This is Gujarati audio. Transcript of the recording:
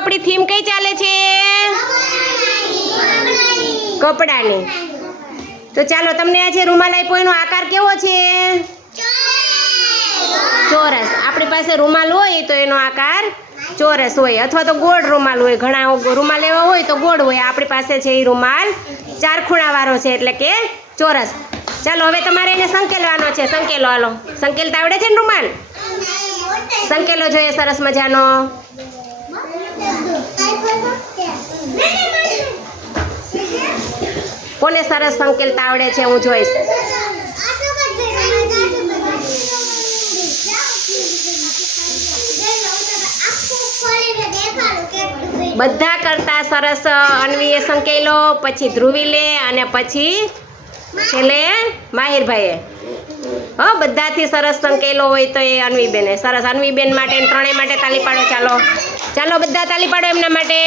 આપણી થીમ કઈ ચાલે છે? કપડાની. તો ચાલો તમને આજે રૂમાલ આપ્યો એનો આકાર કેવો છે? ચોરસ. આપણી પાસે રૂમાલ હોય તો એનો આકાર ચોરસ હોય અથવા તો ગોળ રૂમાલ હોય. ઘણા રૂમાલ એવા હોય તો ગોળ હોય. આપણી પાસે છે એ રૂમાલ ચાર ખૂણાવાળો છે એટલે કે ચોરસ. ચાલો હવે તમારે એને સંકેલવાનો છે. સંકેલો હાલો. સંકેલતા આવડે છે ને રૂમાલ? સંકેલો જોઈએ સરસ મજાનો. કોને સરસ સંકેલતા આવડે છે હું જોઈશ. બધા કરતા સરસ અન્વીએ સંકેલો, પછી ધ્રુવીલે અને પછી છેલ્લે માહિરભાઈએ. બધાથી સરસ સંકેલો હોય તો એ અન્વીબેને. સરસ. અન્વીબેન માટે ત્રણેય માટે તાલી પાડો. ચાલો ચાલો બધા તાલી પાડો એમના માટે.